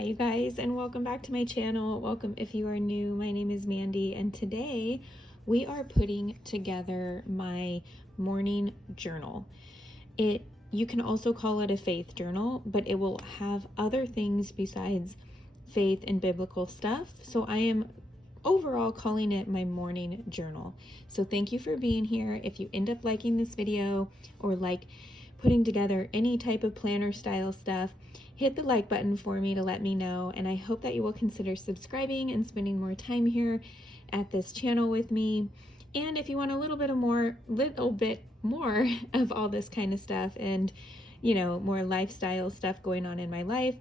Hi you guys, and welcome back to my channel. Welcome if you are new. My name is Mandy, and today we are putting together my morning journal. You can also call it a faith journal, but it will have other things besides faith and biblical stuff. So I am overall calling it my morning journal. So thank you for being here. If you end up liking this video or like putting together any type of planner style stuff, hit the like button for me to let me know, and I hope that you will consider subscribing and spending more time here at this channel with me. And if you want a little bit more of all this kind of stuff and more lifestyle stuff going on in my life,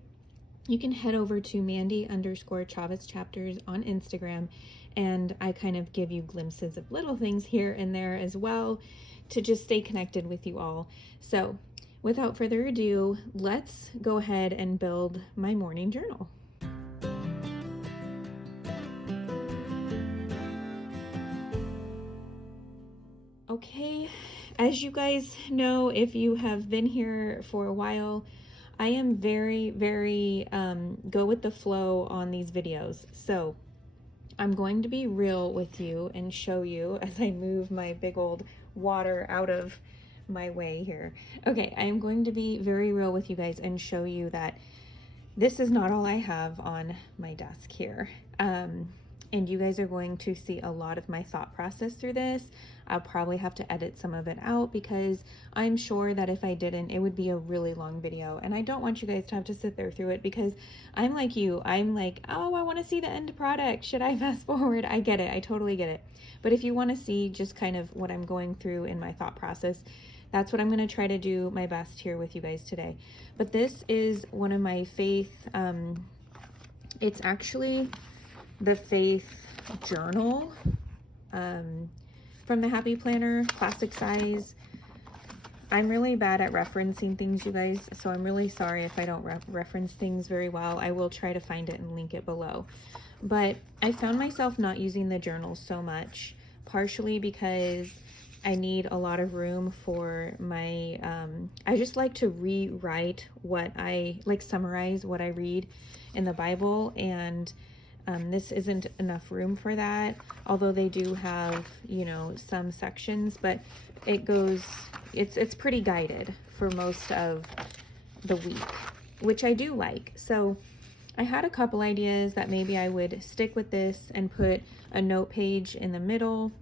you can head over to Mandy_Chavez chapters on Instagram, and I kind of give you glimpses of little things here and there as well to just stay connected with you all. So without further ado, let's go ahead and build my morning journal. Okay, as you guys know, if you have been here for a while, I am very go with the flow on these videos. So I'm going to be real with you and show you as I move my big old water out of my way here. Okay, I'm going to be very real with you guys and show you that this is not all I have on my desk here. And you guys are going to see a lot of my thought process through this. I'll probably have to edit some of it out because I'm sure that if I didn't, it would be a really long video. And I don't want you guys to have to sit there through it because I'm like you. I'm like, oh, I want to see the end product. Should I fast forward? I get it. I totally get it. But if you want to see just kind of what I'm going through in my thought process, that's what I'm going to try to do my best here with you guys today. But this is one of my faith, it's actually the faith journal from the Happy Planner, classic size. I'm really bad at referencing things, you guys, so I'm really sorry if I don't reference things very well. I will try to find it and link it below. But I found myself not using the journal so much, partially because I need a lot of room for my, I just like to rewrite summarize what I read in the Bible, and this isn't enough room for that, although they do have, some sections, but it's pretty guided for most of the week, which I do like. So I had a couple ideas that maybe I would stick with this and put a note page in the middle,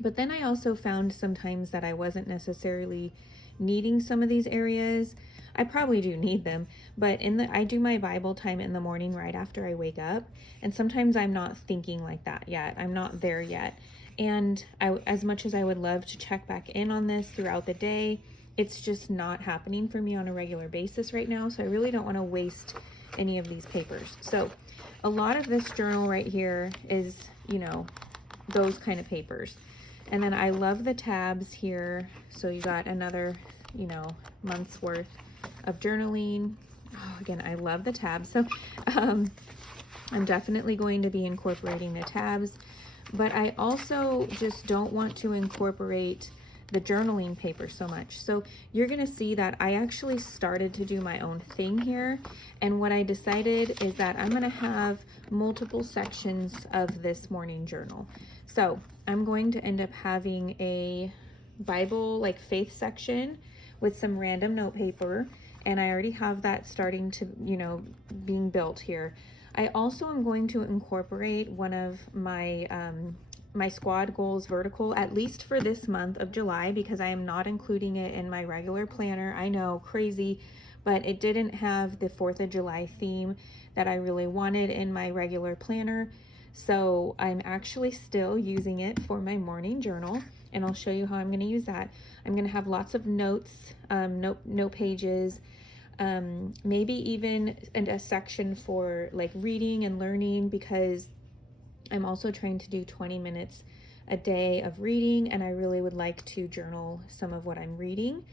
but then I also found sometimes that I wasn't necessarily needing some of these areas. I probably do need them, but I do my Bible time in the morning right after I wake up, and sometimes I'm not thinking like that yet. I'm not there yet. And as much as I would love to check back in on this throughout the day, it's just not happening for me on a regular basis right now, so I really don't want to waste any of these papers. So a lot of this journal right here is, those kind of papers. And then I love the tabs here. So you got another, month's worth of journaling. Oh, again, I love the tabs. So I'm definitely going to be incorporating the tabs, but I also just don't want to incorporate the journaling paper so much. So you're going to see that I actually started to do my own thing here. And what I decided is that I'm going to have multiple sections of this morning journal. So I'm going to end up having a Bible, like faith section with some random note paper. And I already have that starting to, being built here. I also am going to incorporate one of my, my squad goals vertical, at least for this month of July, because I am not including it in my regular planner. I know, crazy, but it didn't have the 4th of July theme that I really wanted in my regular planner. So I'm actually still using it for my morning journal, and I'll show you how I'm going to use that. I'm going to have lots of notes, note pages, maybe even a section for like reading and learning, because I'm also trying to do 20 minutes a day of reading, and I really would like to journal some of what I'm reading.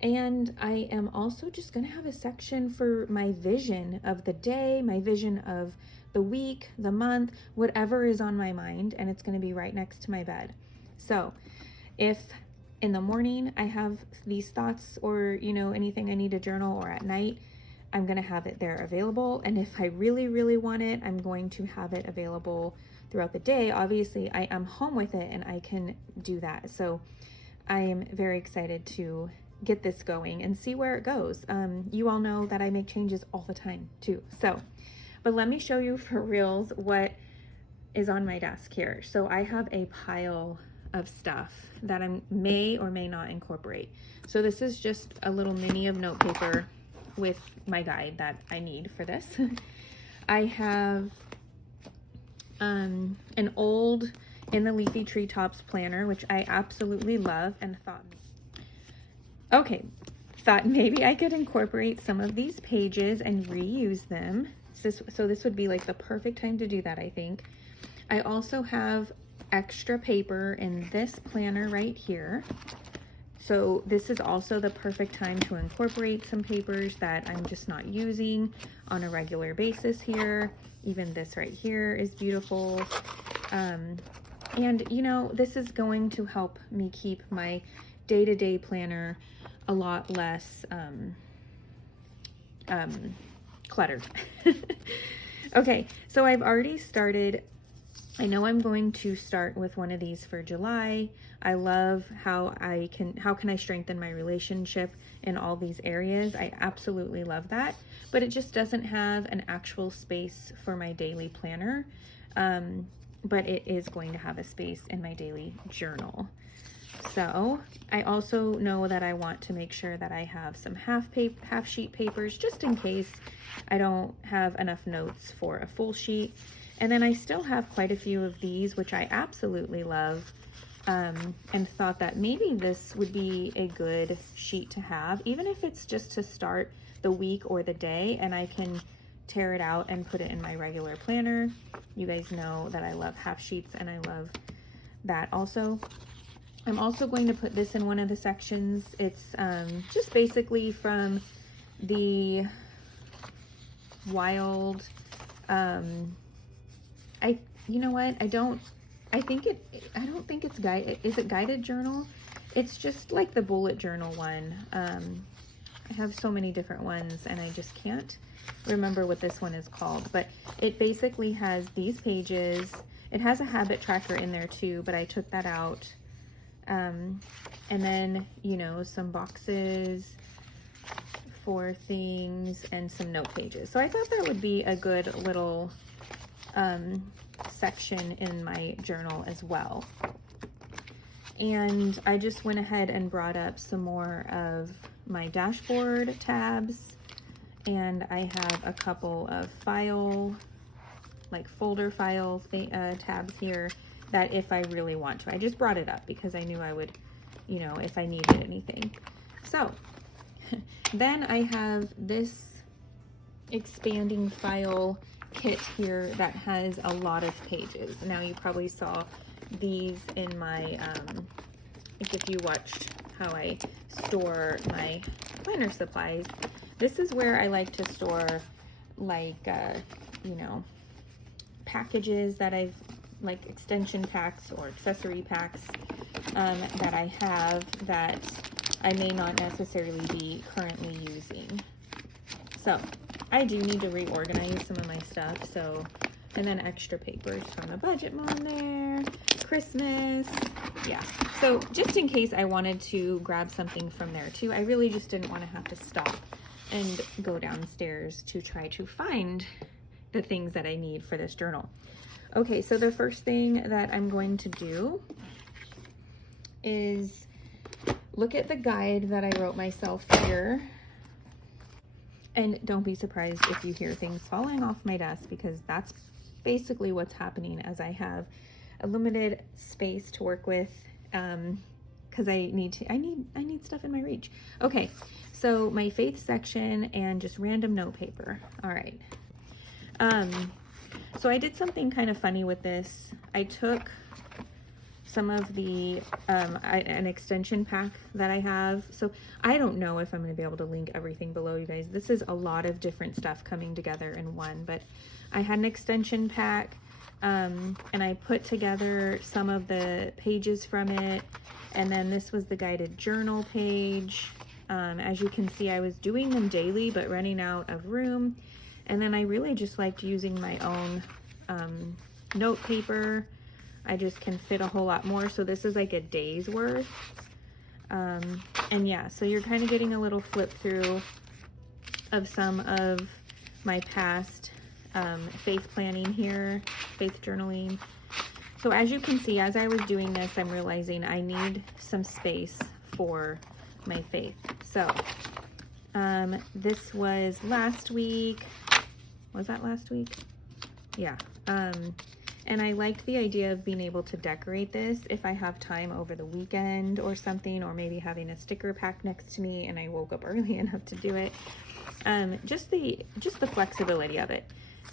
And I am also just going to have a section for my vision of the day, my vision of the week, the month, whatever is on my mind, and it's going to be right next to my bed. So if in the morning I have these thoughts or, anything I need to journal, or at night, I'm going to have it there available. And if I really, really want it, I'm going to have it available throughout the day. Obviously, I am home with it and I can do that. So I am very excited to get this going and see where it goes. You all know that I make changes all the time too. So, but let me show you for reals what is on my desk here. So I have a pile of stuff that I may or may not incorporate. So this is just a little mini of note paper with my guide that I need for this. I have an old In the Leafy Treetops planner, which I absolutely love, and thought maybe I could incorporate some of these pages and reuse them. So this would be like the perfect time to do that, I think. I also have extra paper in this planner right here. So this is also the perfect time to incorporate some papers that I'm just not using on a regular basis here. Even this right here is beautiful. And you know, this is going to help me keep my day-to-day planner a lot less cluttered. Okay, so I've already started. I know I'm going to start with one of these for July. I love how can I strengthen my relationship in all these areas. I absolutely love that, but it just doesn't have an actual space for my daily planner. But it is going to have a space in my daily journal. So I also know that I want to make sure that I have some half sheet papers just in case I don't have enough notes for a full sheet. And then I still have quite a few of these, which I absolutely love, and thought that maybe this would be a good sheet to have, even if it's just to start the week or the day, and I can tear it out and put it in my regular planner. You guys know that I love half sheets and I love that also. I'm also going to put this in one of the sections. It's just basically from the wild, you know what? I don't think it's guided. Is it guided journal? It's just like the bullet journal one. I have so many different ones and I just can't remember what this one is called, but it basically has these pages. It has a habit tracker in there too, but I took that out. And then, you know, some boxes for things and some note pages. So I thought that would be a good little section in my journal as well. And I just went ahead and brought up some more of my dashboard tabs, and I have a couple of folder file tabs here that if I really want to. I just brought it up because I knew I would, you know, if I needed anything. So then I have this expanding file kit here that has a lot of pages. Now you probably saw these in my, if you watched how I store my planner supplies, this is where I like to store like, you know, packages that I've, like extension packs or accessory packs that I have that I may not necessarily be currently using. So I do need to reorganize some of my stuff. So, and then extra papers from a budget mom there, Christmas. Yeah. So just in case I wanted to grab something from there too, I really just didn't want to have to stop and go downstairs to try to find the things that I need for this journal. Okay, so the first thing that I'm going to do is look at the guide that I wrote myself here. And don't be surprised if you hear things falling off my desk, because that's basically what's happening as I have a limited space to work with, because I need stuff in my reach. Okay, so my faith section and just random note paper. All right. So I did something kind of funny with this. I took some of the, an extension pack that I have. So I don't know if I'm going to be able to link everything below, you guys. This is a lot of different stuff coming together in one, but I had an extension pack, and I put together some of the pages from it. And then this was the guided journal page. As you can see, I was doing them daily, but running out of room. And then I really just liked using my own note paper. I just can fit a whole lot more. So this is like a day's worth. And yeah, so you're kind of getting a little flip through of some of my past faith planning here, faith journaling. So as you can see, as I was doing this, I'm realizing I need some space for my faith. So this was last week. Was that last week? Yeah. And I liked the idea of being able to decorate this if I have time over the weekend or something, or maybe having a sticker pack next to me and I woke up early enough to do it. Just the flexibility of it.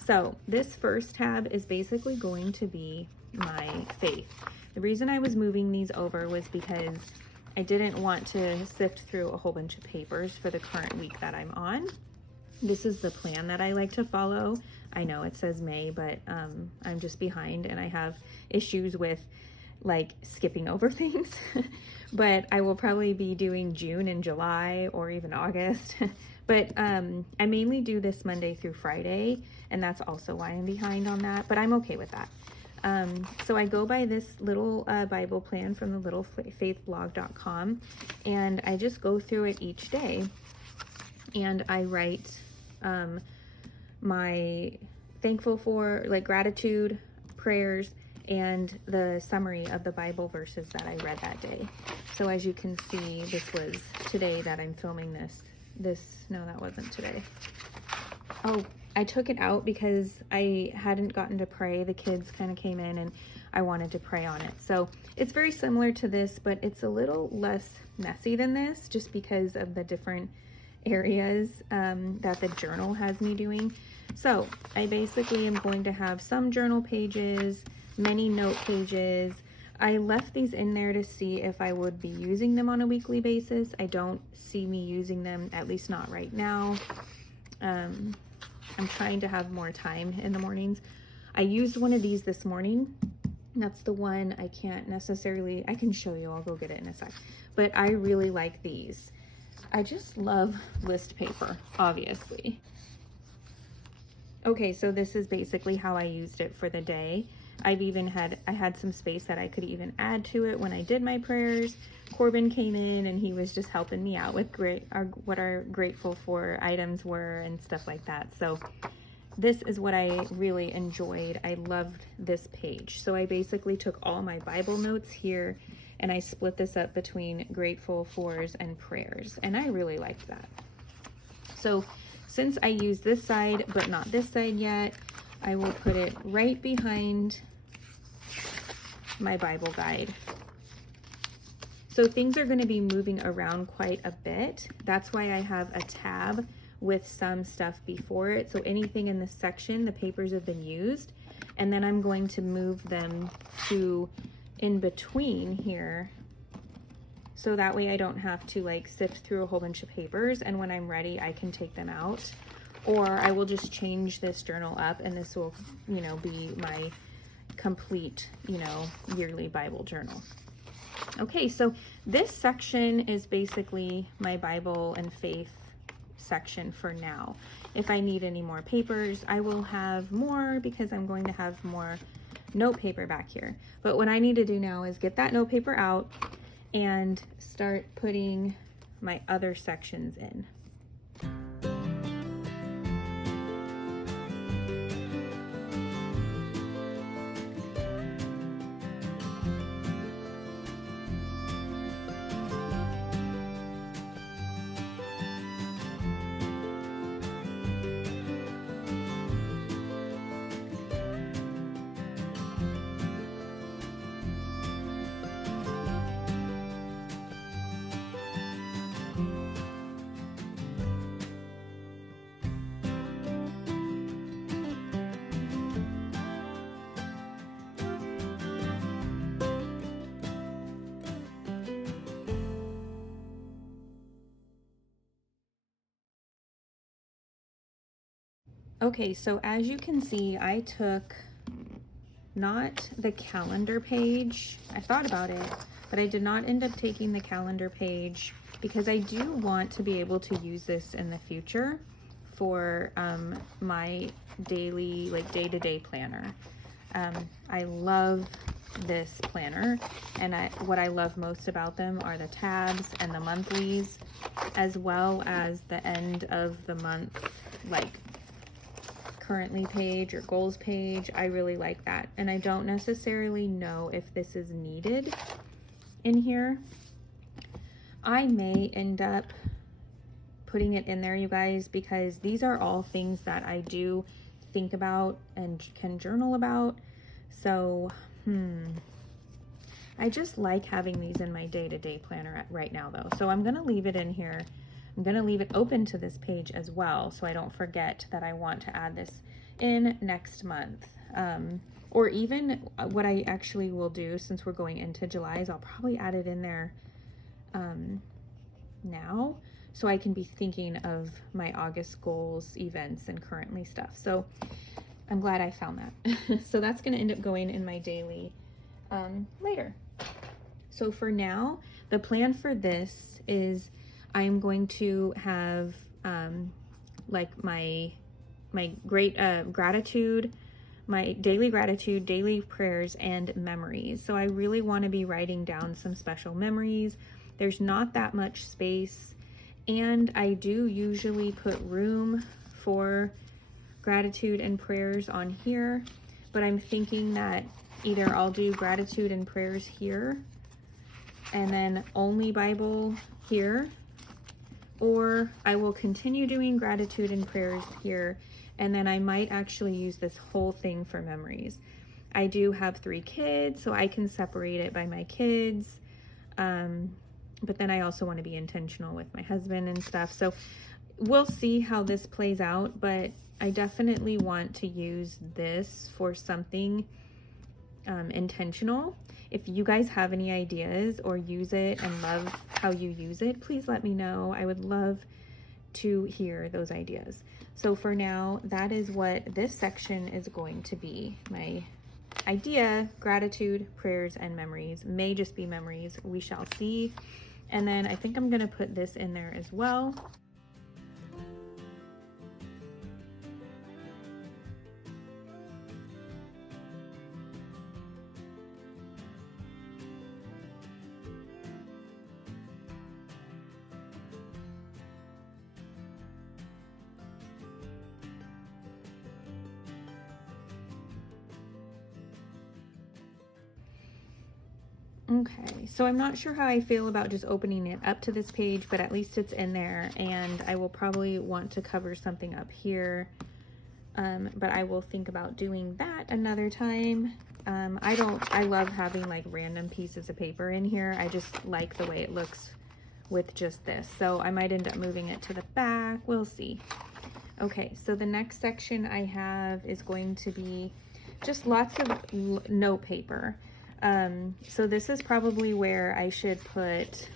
So this first tab is basically going to be my faith. The reason I was moving these over was because I didn't want to sift through a whole bunch of papers for the current week that I'm on. This is the plan that I like to follow. I know it says May, but I'm just behind and I have issues with like skipping over things. But I will probably be doing June and July or even August. But I mainly do this Monday through Friday, and that's also why I'm behind on that, but I'm okay with that. So I go by this little Bible plan from the littlefaithblog.com, and I just go through it each day, and I write my thankful for, like, gratitude, prayers, and the summary of the Bible verses that I read that day. So as you can see, this was today that I'm filming this. No, that wasn't today. Oh, I took it out because I hadn't gotten to pray. The kids kind of came in and I wanted to pray on it. So it's very similar to this, but it's a little less messy than this just because of the different areas that the journal has me doing. So I basically am going to have some journal pages, many note pages. I left these in there to see if I would be using them on a weekly basis. I don't see me using them, at least not right now. I'm trying to have more time in the mornings. I used one of these this morning. That's the one I can't necessarily, I can show you, I'll go get it in a sec. But I really like these. I just love list paper, obviously. Okay, so this is basically how I used it for the day. I had some space that I could even add to it when I did my prayers. Corbin came in and he was just helping me out with what our grateful for items were and stuff like that. So this is what I really enjoyed. I loved this page. So I basically took all my Bible notes here and I split this up between grateful fors and prayers. And I really liked that. So since I use this side, but not this side yet, I will put it right behind my Bible guide. So things are going to be moving around quite a bit. That's why I have a tab with some stuff before it. So anything in this section, the papers have been used. And then I'm going to move them to in between here. So that way I don't have to like sift through a whole bunch of papers. And when I'm ready, I can take them out. Or I will just change this journal up and this will, you know, be my complete, you know, yearly Bible journal. Okay, so this section is basically my Bible and faith section for now. If I need any more papers, I will have more because I'm going to have more note paper back here. But what I need to do now is get that note paper out and start putting my other sections in. Okay, so as you can see, I took not the calendar page. I thought about it, but I did not end up taking the calendar page because I do want to be able to use this in the future for my daily, like day-to-day planner. I love this planner, and what I love most about them are the tabs and the monthlies, as well as the end of the month, like currently page or goals page. I really like that, and I don't necessarily know if this is needed in here. I may end up putting it in there, you guys, because these are all things that I do think about and can journal about. So I just like having these in my day-to-day planner right now though. So I'm gonna leave it in here. I'm gonna leave it open to this page as well, so I don't forget that I want to add this in next month. Or even what I actually will do, since we're going into July, is I'll probably add it in there now, so I can be thinking of my August goals, events, and currently stuff. So I'm glad I found that. So that's gonna end up going in my daily later. So for now, the plan for this is I'm going to have like my great gratitude, my daily gratitude, daily prayers, and memories. So I really want to be writing down some special memories. There's not that much space, and I do usually put room for gratitude and prayers on here, but I'm thinking that either I'll do gratitude and prayers here and then only Bible here, or I will continue doing gratitude and prayers here, and then I might actually use this whole thing for memories. I do have 3 kids, so I can separate it by my kids, but then I also want to be intentional with my husband and stuff. So we'll see how this plays out, but I definitely want to use this for something intentional. If you guys have any ideas or use it and love how you use it, please let me know. I would love to hear those ideas. So for now, that is what this section is going to be. My idea, gratitude, prayers, and memories. May just be memories. We shall see. And then I think I'm going to put this in there as well. Okay, so I'm not sure how I feel about just opening it up to this page, but at least it's in there, and I will probably want to cover something up here, but I will think about doing that another time. I love having like random pieces of paper in here. I just like the way it looks with just this, so I might end up moving it to the back. We'll see. Okay, so the next section I have is going to be just lots of note paper. So this is probably where I should put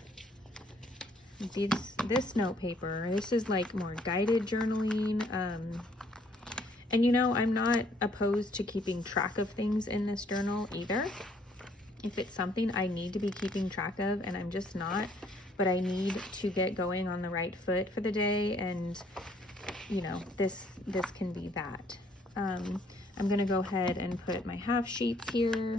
this note paper. This is like more guided journaling. And you know, I'm not opposed to keeping track of things in this journal either. If it's something I need to be keeping track of and I'm just not, but I need to get going on the right foot for the day, and you know, this can be that. I'm gonna go ahead and put my half sheets here.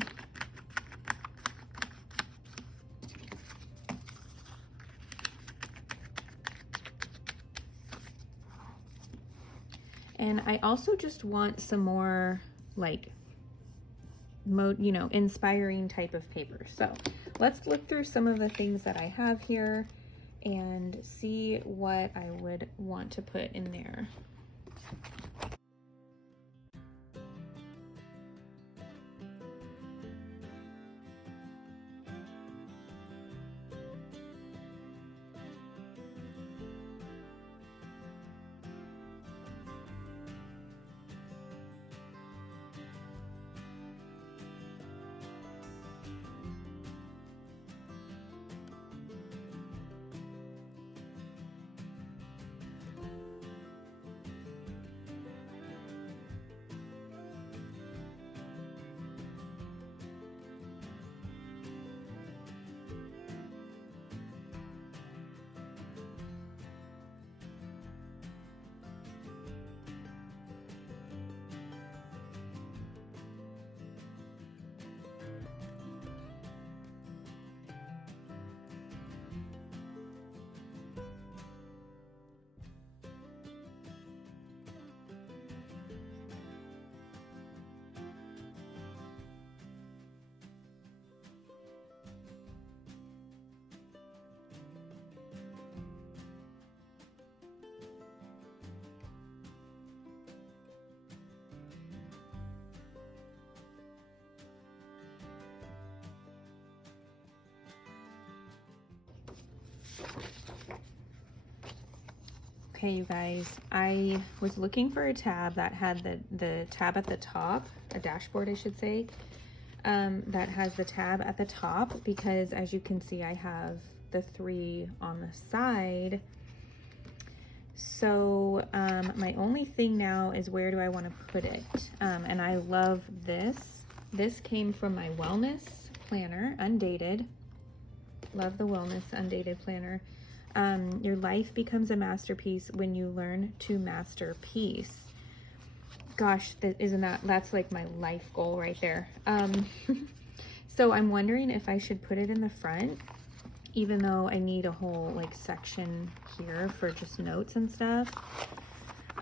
And I also just want some more like inspiring type of paper. So let's look through some of the things that I have here and see what I would want to put in there. Okay, you guys, I was looking for a tab that had the tab at the top, a dashboard, I should say, that has the tab at the top, because as you can see, I have the 3 on the side. So my only thing now is, where do I want to put it? And I love this. This came from my wellness planner, undated. Love the wellness undated planner. Your life becomes a masterpiece when you learn to master peace. Gosh, that's like my life goal right there. So I'm wondering if I should put it in the front, even though I need a whole like section here for just notes and stuff.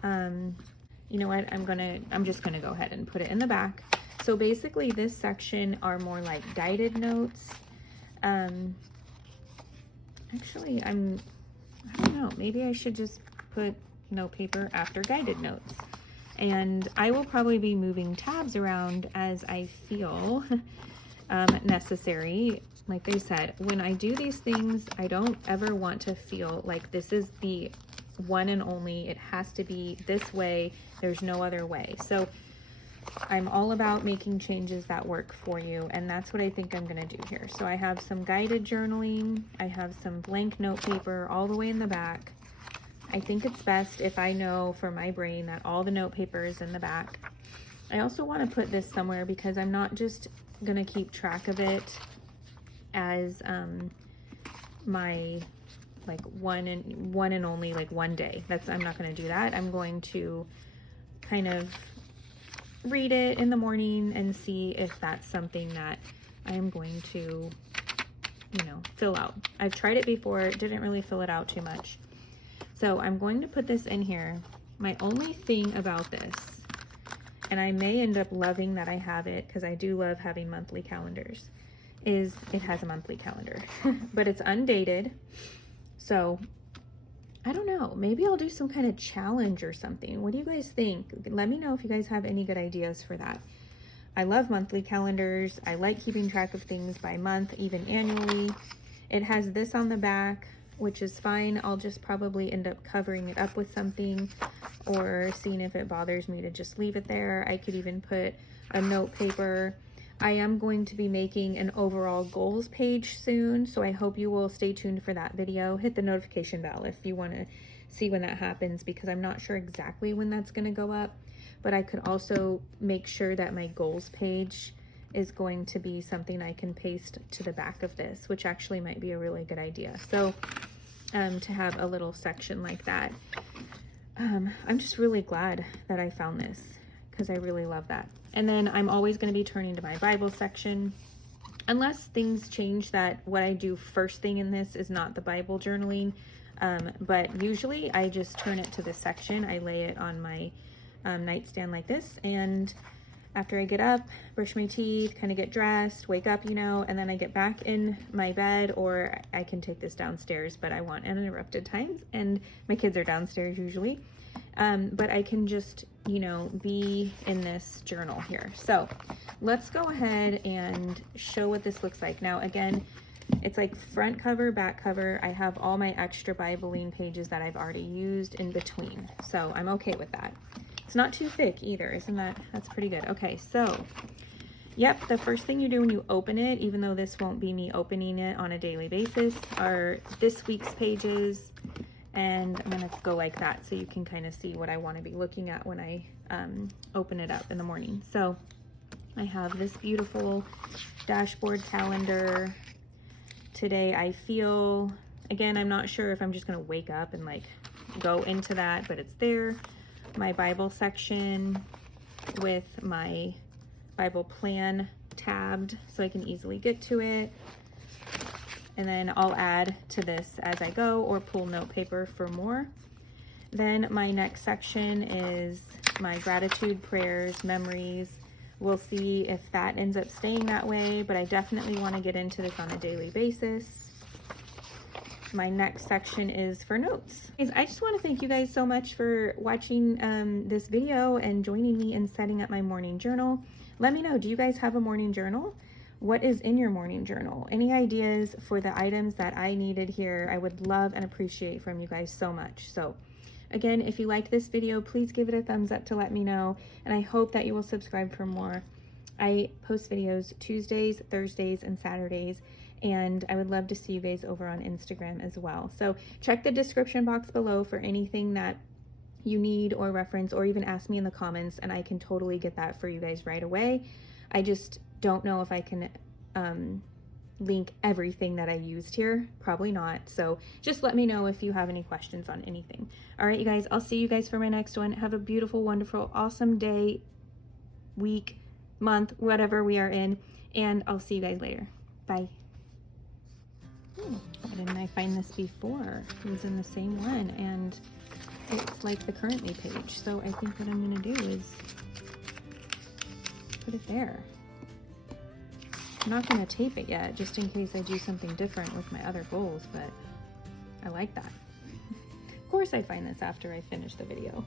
You know what, I'm just gonna go ahead and put it in the back. So basically this section are more like guided notes. Actually, I don't know, maybe I should just put note paper after guided notes. And I will probably be moving tabs around as I feel necessary. Like I said, when I do these things, I don't ever want to feel like this is the one and only. It has to be this way. There's no other way. So I'm all about making changes that work for you, and that's what I think I'm going to do here. So I have some guided journaling. I have some blank note paper all the way in the back. I think it's best if I know for my brain that all the note paper is in the back. I also want to put this somewhere because I'm not just going to keep track of it as my like one and only like one day. I'm not going to do that. I'm going to kind of read it in the morning and see if that's something that I am going to, you know, fill out. I've tried it before, it didn't really fill it out too much. So I'm going to put this in here. My only thing about this, and I may end up loving that I have it because I do love having monthly calendars, is it has a monthly calendar, but it's undated. So I don't know, maybe I'll do some kind of challenge or something. What do you guys think? Let me know if you guys have any good ideas for that. I love monthly calendars. I like keeping track of things by month, even annually. It has this on the back, which is fine. I'll just probably end up covering it up with something or seeing if it bothers me to just leave it there. I could even put a note paper. I am going to be making an overall goals page soon, so I hope you will stay tuned for that video. Hit the notification bell if you want to see when that happens, because I'm not sure exactly when that's going to go up, but I could also make sure that my goals page is going to be something I can paste to the back of this, which actually might be a really good idea. So to have a little section like that. I'm just really glad that I found this because I really love that. And then I'm always going to be turning to my Bible section, unless things change that what I do first thing in this is not the Bible journaling. But usually I just turn it to this section. I lay it on my nightstand like this, and after I get up, brush my teeth, kind of get dressed, wake up, you know, and then I get back in my bed, or I can take this downstairs, but I want uninterrupted times, and my kids are downstairs usually. But I can just, you know, be in this journal here. So let's go ahead and show what this looks like. Now, again, it's like front cover, back cover. I have all my extra Bibling pages that I've already used in between, so I'm okay with that. It's not too thick either, isn't that's pretty good. Okay, so, yep, the first thing you do when you open it, even though this won't be me opening it on a daily basis, are this week's pages, and I'm gonna go like that so you can kind of see what I wanna be looking at when I open it up in the morning. So, I have this beautiful dashboard calendar. Today I feel, again, I'm not sure if I'm just gonna wake up and like go into that, but it's there. My Bible section with my Bible plan tabbed so I can easily get to it. And then I'll add to this as I go or pull note paper for more. Then my next section is my gratitude, prayers, memories. We'll see if that ends up staying that way, but I definitely want to get into this on a daily basis. My next section is for notes. I just want to thank you guys so much for watching this video and joining me in setting up my morning journal. Let me know, do you guys have a morning journal? what is in your morning journal? Any ideas for the items that I needed here? I would love and appreciate from you guys so much. So again, if you liked this video, please give it a thumbs up to let me know, and I hope that you will subscribe for more. I post videos Tuesdays, Thursdays, and Saturdays, and I would love to see you guys over on Instagram as well. So check the description box below for anything that you need or reference, or even ask me in the comments and I can totally get that for you guys right away. I just don't know if I can link everything that I used here. Probably not. So just let me know if you have any questions on anything. All right, you guys, I'll see you guys for my next one. Have a beautiful, wonderful, awesome day, week, month, whatever we are in, and I'll see you guys later. Bye. Why didn't I find this before? It was in the same one, and it's like the currently page. So I think what I'm gonna do is put it there. I'm not gonna tape it yet, just in case I do something different with my other goals, but I like that. Of course I find this after I finish the video.